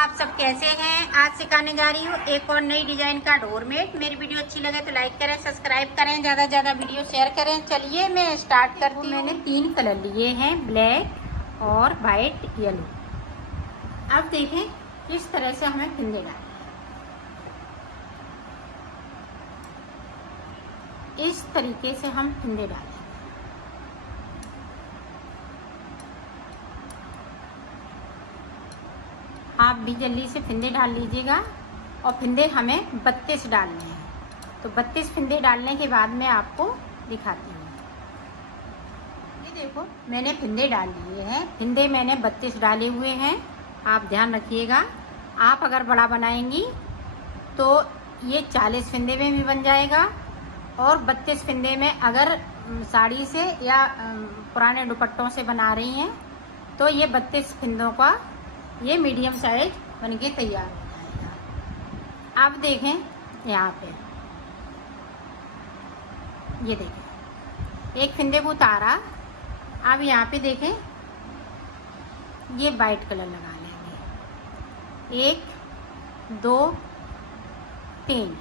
आप सब कैसे हैं। आज सिखाने जा रही हूँ एक और नई डिजाइन का डोरमेट। मेरी वीडियो अच्छी लगे तो लाइक करें, सब्सक्राइब करें, ज़्यादा से ज़्यादा वीडियो शेयर करें। चलिए मैं स्टार्ट करती हूँ। मैंने 3 कलर लिए हैं, ब्लैक और वाइट येलो। अब देखें किस तरह से हमें फिंदे डालने हैं। इस तरीके से हम फिंदे डालें। आप भी जल्दी से फिंदे डाल लीजिएगा। और फिंदे हमें 32 डालने हैं, तो 32 फिंदे डालने के बाद मैं आपको दिखाती हूँ। ये देखो मैंने फिंदे डाल लिए हैं। फिंदे मैंने 32 डाले हुए हैं। आप ध्यान रखिएगा, आप अगर बड़ा बनाएंगी तो ये 40 फिंदे में भी बन जाएगा। और 32 फिंदे में अगर साड़ी से या पुराने दुपट्टों से बना रही हैं तो ये 32 फिंदों का ये मीडियम साइज बनके तैयार हो जाएगा। अब देखें यहाँ पे, ये देखें एक फिंदे को उतारा। अब यहाँ पे देखें ये वाइट कलर लगा लेंगे। 1 2 3।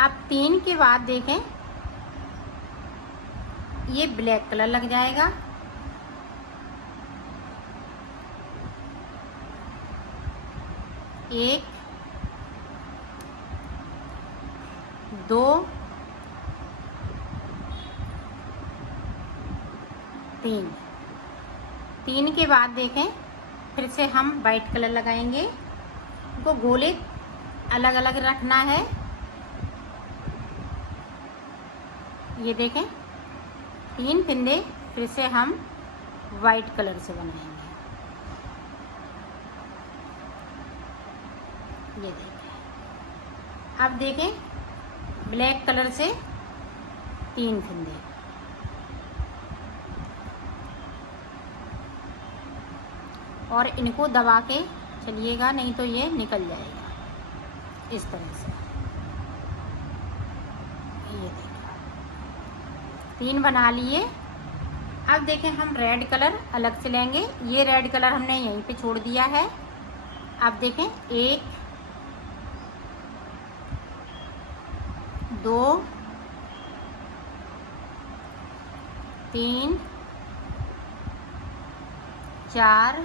अब 3 के बाद देखें ये ब्लैक कलर लग जाएगा। 1 2 3। 3 के बाद देखें फिर से हम वाइट कलर लगाएंगे। इनको गोले अलग अलग रखना है। ये देखें 3 फिंदे फिर से हम वाइट कलर से बनाएंगे। ये देखें। अब देखें ब्लैक कलर से 3 फिंदे। और इनको दबा के चलिएगा, नहीं तो ये निकल जाएगा इस तरह से। ये देखें 3 बना लिए। अब देखें हम रेड कलर अलग से लेंगे। ये रेड कलर हमने यहीं पे छोड़ दिया है। अब देखें 1 2 3 4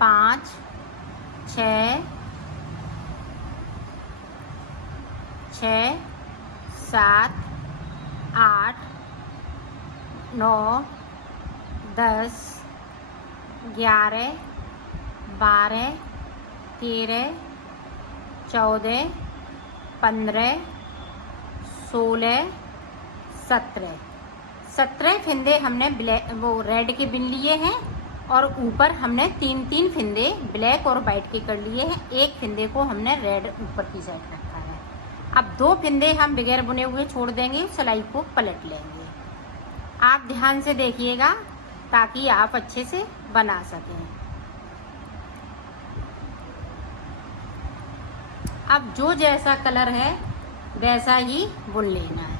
5 6 7 8 9 10 11 12 13 14 15 16 17 फिंदे हमने रेड के बिन लिए हैं। और ऊपर हमने 3 फिंदे ब्लैक और वाइट के कर लिए हैं। 1 फिंदे को हमने रेड ऊपर की साइड रखा है। अब 2 फिंदे हम बगैर बुने हुए छोड़ देंगे, सिलाई को पलट लेंगे। आप ध्यान से देखिएगा ताकि आप अच्छे से बना सकें। अब जो जैसा कलर है वैसा ही बुन लेना है।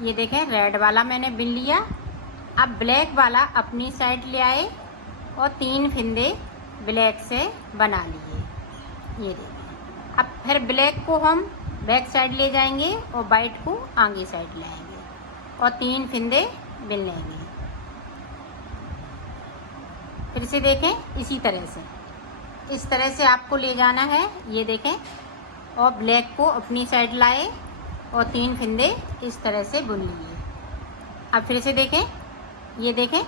ये देखें रेड वाला मैंने बिन लिया। अब ब्लैक वाला अपनी साइड ले आए और 3 फिंदे ब्लैक से बना लिए। ये देखें। अब फिर ब्लैक को हम बैक साइड ले जाएंगे और वाइट को आगे साइड लाएंगे और 3 फिंदे बिन लेंगे। फिर से देखें इसी तरह से, इस तरह से आपको ले जाना है। ये देखें और ब्लैक को अपनी साइड लाए और 3 फिंदे इस तरह से बुन लिए। अब फिर से देखें, ये देखें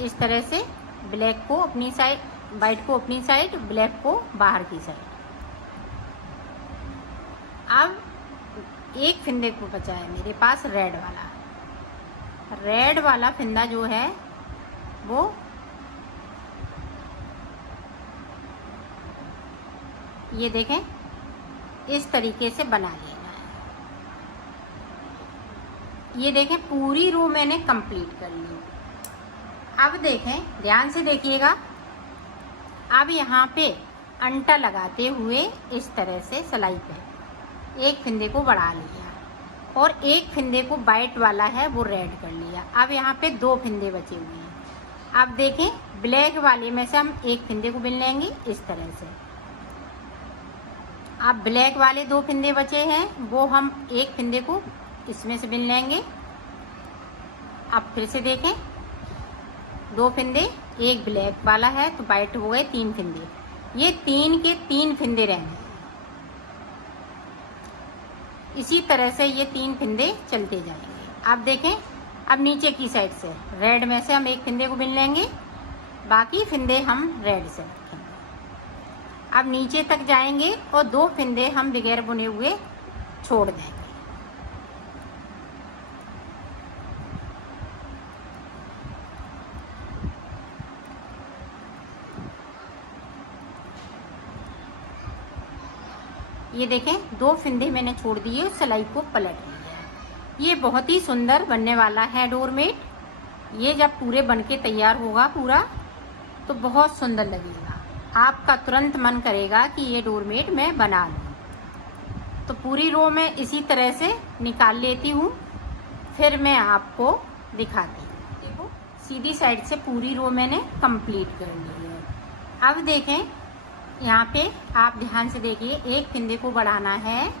इस तरह से ब्लैक को अपनी साइड, वाइट को अपनी साइड, ब्लैक को बाहर की साइड। अब 1 फिंदे को बचा है मेरे पास रेड वाला। रेड वाला फिंदा जो है वो ये देखें इस तरीके से बना लेना है। ये देखें पूरी रो मैंने कंप्लीट कर ली। अब देखें ध्यान से देखिएगा। अब यहाँ पे अंटा लगाते हुए इस तरह से सिलाई पे एक फिंदे को बढ़ा लिया और एक फिंदे को वाइट वाला है वो रेड कर लिया। अब यहाँ पे 2 फिंदे बचे हुए हैं। अब देखें, ब्लैक वाले में से हम एक फिंदे को बिन लेंगे इस तरह से। अब ब्लैक वाले 2 फिंदे बचे हैं, वो हम एक फिंदे को इसमें से बिन लेंगे। अब फिर से देखें, 2 फिंदे, एक ब्लैक वाला है तो वाइट हो गए 3 फिंदे। ये 3 के 3 फिंदे रहेंगे। इसी तरह से ये 3 फिंदे चलते जाएंगे। अब देखें, अब नीचे की साइड से रेड में से हम एक फिंदे को बिन लेंगे, बाकी फिंदे हम रेड से रखेंगे। अब नीचे तक जाएंगे और 2 फिंदे हम बगैर बुने हुए छोड़ देंगे। ये देखें, 2 फिंदे मैंने छोड़ दिए और सिलाई को पलट लिया। ये बहुत ही सुंदर बनने वाला है डोरमेट। ये जब पूरे बनके तैयार होगा पूरा तो बहुत सुंदर लगेगा। आपका तुरंत मन करेगा कि ये डोरमेट मैं बना लूँ। तो पूरी रो में इसी तरह से निकाल लेती हूँ, फिर मैं आपको दिखाती हूँ। देखो, सीधी साइड से पूरी रो मैंने कंप्लीट कर ली है। अब देखें, यहाँ पे आप ध्यान से देखिए, एक फिंदे को बढ़ाना है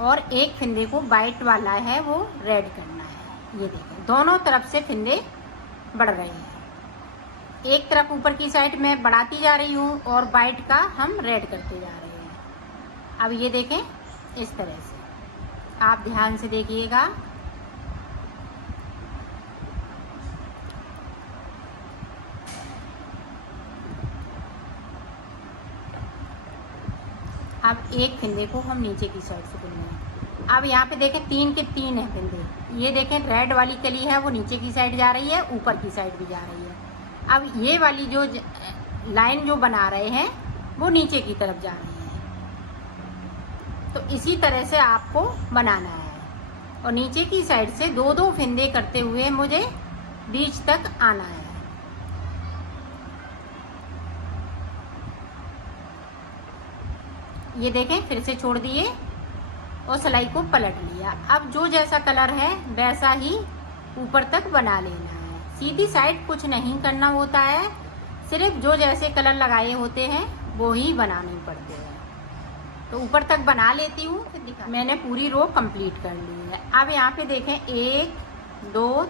और एक फिंदे को वाइट वाला है वो रेड करना है। ये देखें, दोनों तरफ से फिंदे बढ़ रहे हैं। एक तरफ ऊपर की साइड में बढ़ाती जा रही हूँ और वाइट का हम रेड करते जा रहे हैं। अब ये देखें, इस तरह से आप ध्यान से देखिएगा। अब एक फिंदे को हम नीचे की साइड से बुनेंगे। अब यहाँ पे देखें, 3 के 3 है फिंदे। ये देखें, रेड वाली कली है वो नीचे की साइड जा रही है, ऊपर की साइड भी जा रही है। अब ये वाली जो लाइन जो बना रहे हैं वो नीचे की तरफ जा रही है। तो इसी तरह से आपको बनाना है और नीचे की साइड से 2-2 फिंदे करते हुए मुझे बीच तक आना है। ये देखें, फिर से छोड़ दिए और सिलाई को पलट लिया। अब जो जैसा कलर है वैसा ही ऊपर तक बना लेना है। सीधी साइड कुछ नहीं करना होता है, सिर्फ जो जैसे कलर लगाए होते हैं वो ही बनाने पड़ते हैं। तो ऊपर तक बना लेती हूँ, फिर दिखा। मैंने पूरी रो कंप्लीट कर ली है। अब यहाँ पे देखें, 1 2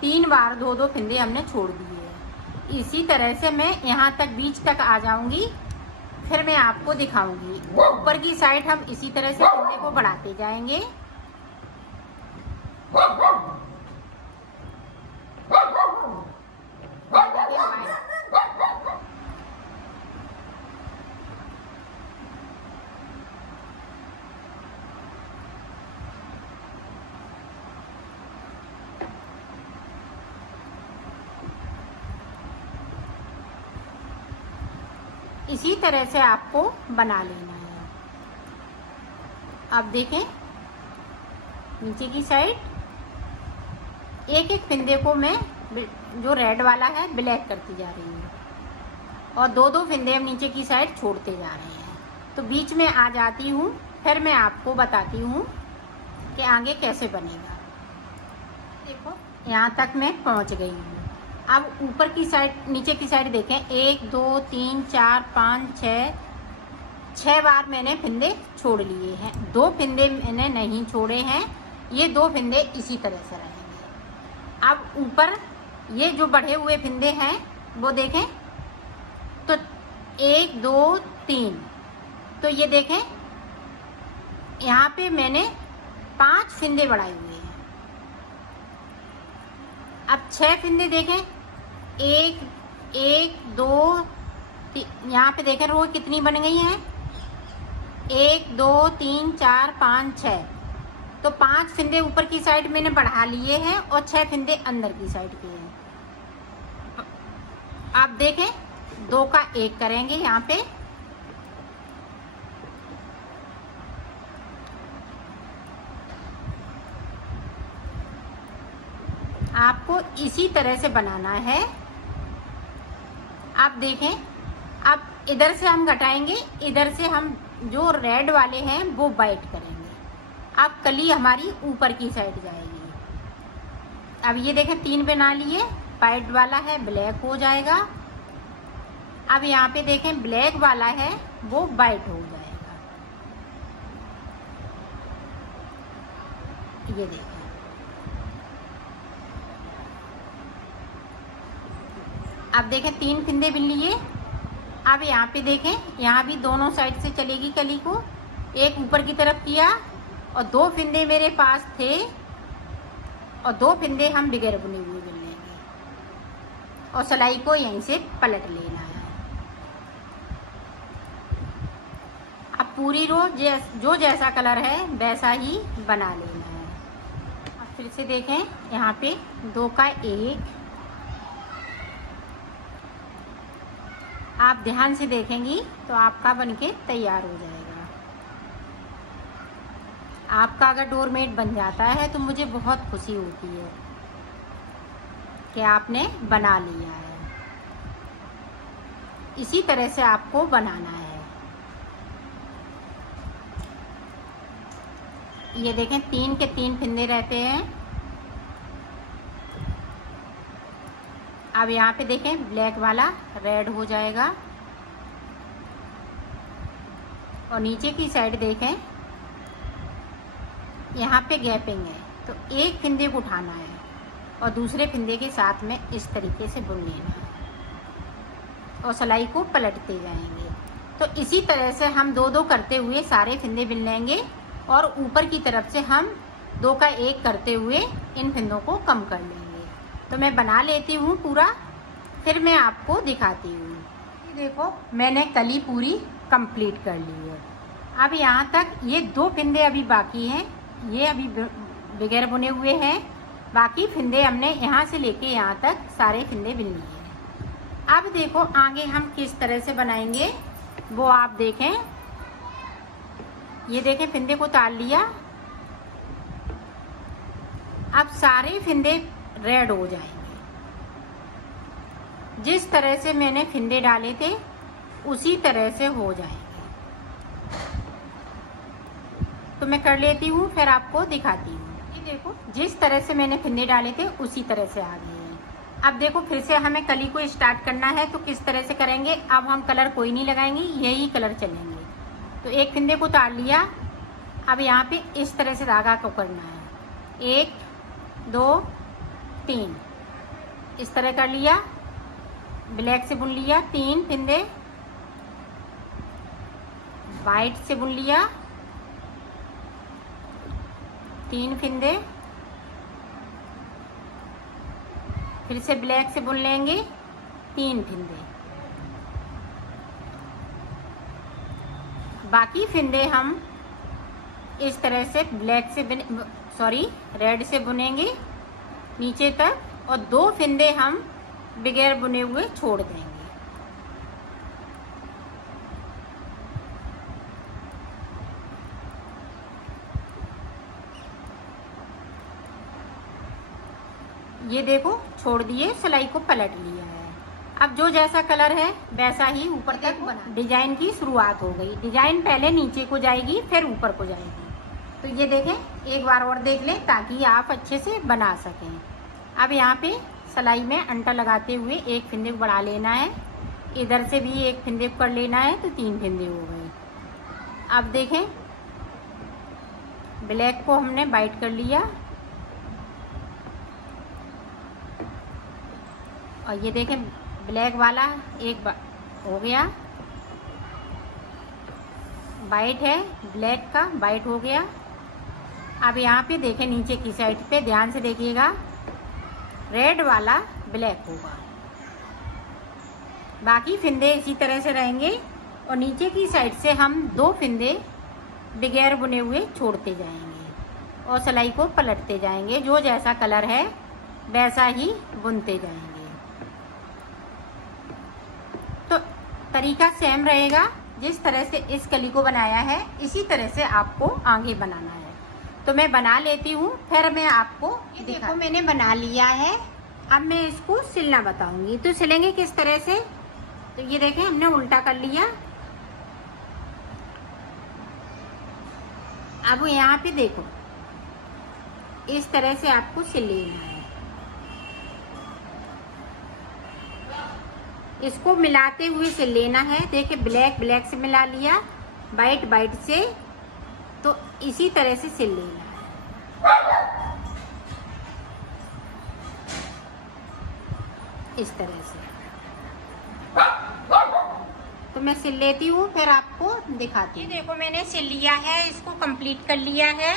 3 बार 2-2 फिंदे हमने छोड़ दिए हैं। इसी तरह से मैं यहाँ तक बीच तक आ जाऊंगी, फिर मैं आपको दिखाऊंगी। ऊपर की साइड हम इसी तरह से फिंदे को बढ़ाते जाएंगे। इसी तरह से आपको बना लेना है। अब देखें, नीचे की साइड एक एक फिंदे को मैं जो रेड वाला है ब्लैक करती जा रही हूँ और 2-2 फिंदे हम नीचे की साइड छोड़ते जा रहे हैं। तो बीच में आ जाती हूँ, फिर मैं आपको बताती हूँ कि आगे कैसे बनेगा। देखो, यहाँ तक मैं पहुँच गई हूँ। अब ऊपर की साइड, नीचे की साइड देखें, 1 2 3 4 5 6 बार मैंने फिंदे छोड़ लिए हैं। 2 फिंदे मैंने नहीं छोड़े हैं, ये 2 फिंदे इसी तरह से रहेंगे। अब ऊपर ये जो बढ़े हुए फिंदे हैं वो देखें, तो 1 2 3, तो ये देखें यहाँ पे मैंने 5 फिंदे बढ़ाए हुए हैं। अब 6 फिंदे देखें, 1 1 2 3, यहाँ पे देखें रो कितनी बन गई हैं, 1 2 3 4 5 6। तो 5 फिंदे ऊपर की साइड मैंने बढ़ा लिए हैं और 6 फिंदे अंदर की साइड के हैं। आप देखें, 2 का 1 करेंगे यहाँ पे। आपको इसी तरह से बनाना है। आप देखें, अब इधर से हम घटाएंगे, इधर से हम जो रेड वाले हैं वो वाइट करेंगे। अब कली हमारी ऊपर की साइड जाएगी। अब ये देखें 3 बना लिए, वाइट वाला है ब्लैक हो जाएगा। अब यहाँ पे देखें ब्लैक वाला है वो वाइट हो जाएगा। ये देखें, अब देखें 3 फिंदे बिन लिए। अब यहाँ पे देखें, यहाँ भी दोनों साइड से चलेगी कली को। एक ऊपर की तरफ किया और 2 फिंदे मेरे पास थे और 2 फिंदे हम बगैर बुने हुए बिन लेंगे और सिलाई को यहीं से पलट लेना है। अब पूरी रो जो जैसा कलर है वैसा ही बना लेना है। अब फिर से देखें, यहाँ पे 2 का 1, आप ध्यान से देखेंगी तो आपका बनके तैयार हो जाएगा। आपका अगर डोरमेट बन जाता है तो मुझे बहुत खुशी होती है कि आपने बना लिया है। इसी तरह से आपको बनाना है। ये देखें 3 के 3 फिंदे रहते हैं। अब यहाँ पे देखें ब्लैक वाला रेड हो जाएगा और नीचे की साइड देखें, यहाँ पे गैपिंग है तो एक फिंदे को उठाना है और दूसरे फिंदे के साथ में इस तरीके से बुन लेना है और सिलाई को पलटते जाएंगे। तो इसी तरह से हम 2-2 करते हुए सारे फिंदे बिन लेंगे और ऊपर की तरफ से हम 2 का 1 करते हुए इन फिंदों को कम कर लेंगे। तो मैं बना लेती हूँ पूरा, फिर मैं आपको दिखाती हूँ। ये देखो मैंने कली पूरी कंप्लीट कर ली है। अब यहाँ तक ये 2 फिंदे अभी बाकी हैं, ये अभी बगैर बुने हुए हैं। बाकी फिंदे हमने यहाँ से लेके यहाँ तक सारे फिंदे बिन लिए हैं। अब देखो आगे हम किस तरह से बनाएंगे वो आप देखें। ये देखें फिंदे को उतार लिया। अब सारे फिंदे रेड हो जाएंगे। जिस तरह से मैंने फिंदे डाले थे उसी तरह से हो जाएंगे। तो मैं कर लेती हूँ फिर आपको दिखाती हूँ। ये देखो जिस तरह से मैंने फिंदे डाले थे उसी तरह से आ गए हैं। अब देखो फिर से हमें कली को स्टार्ट करना है तो किस तरह से करेंगे। अब हम कलर कोई नहीं लगाएंगे, यही कलर चलेंगे। तो एक फिंदे को उतार लिया। अब यहाँ पे इस तरह से धागा को करना है, 1 2 3 इस तरह कर लिया। ब्लैक से बुन लिया 3 फिंदे, वाइट से बुन लिया 3 फिंदे, फिर से ब्लैक से बुन लेंगे 3 फिंदे। बाकी फिंदे हम इस तरह से ब्लैक से रेड से बुनेंगे नीचे तक और 2 फिंदे हम बगैर बुने हुए छोड़ देंगे। ये देखो छोड़ दिए, सिलाई को पलट लिया है। अब जो जैसा कलर है वैसा ही ऊपर तक बना। डिजाइन की शुरुआत हो गई। डिजाइन पहले नीचे को जाएगी फिर ऊपर को जाएगी। तो ये देखें एक बार और देख लें ताकि आप अच्छे से बना सकें। अब यहाँ पे सिलाई में अंटा लगाते हुए एक फिंदे को बढ़ा लेना है, इधर से भी एक फिंदे को कर लेना है तो 3 फिंदे हो गए। अब देखें ब्लैक को हमने वाइट कर लिया और ये देखें ब्लैक वाला एक हो गया, वाइट है ब्लैक का वाइट हो गया। अब यहाँ पे देखें नीचे की साइड पे ध्यान से देखिएगा, रेड वाला ब्लैक होगा। बाकी फिंदे इसी तरह से रहेंगे और नीचे की साइड से हम 2 फिंदे बगैर बुने हुए छोड़ते जाएंगे और सिलाई को पलटते जाएंगे। जो जैसा कलर है वैसा ही बुनते जाएंगे। तो तरीका सेम रहेगा। जिस तरह से इस कली को बनाया है इसी तरह से आपको आगे बनाना है। तो मैं बना लेती हूँ फिर मैं आपको ये देखो मैंने बना लिया है। अब मैं इसको सिलना बताऊंगी। तो सिलेंगे किस तरह से, तो ये देखें हमने उल्टा कर लिया अब यहाँ पे देखो, इस तरह से आपको सिल लेना है। इसको मिलाते हुए सिल लेना है। देखिए ब्लैक ब्लैक से मिला लिया, वाइट वाइट से, तो इसी तरह से सिल लेना है, इस तरह से। तो मैं सिल लेती हूँ, फिर आपको दिखाती हूँ। देखो मैंने सिल लिया है, इसको कंप्लीट कर लिया है।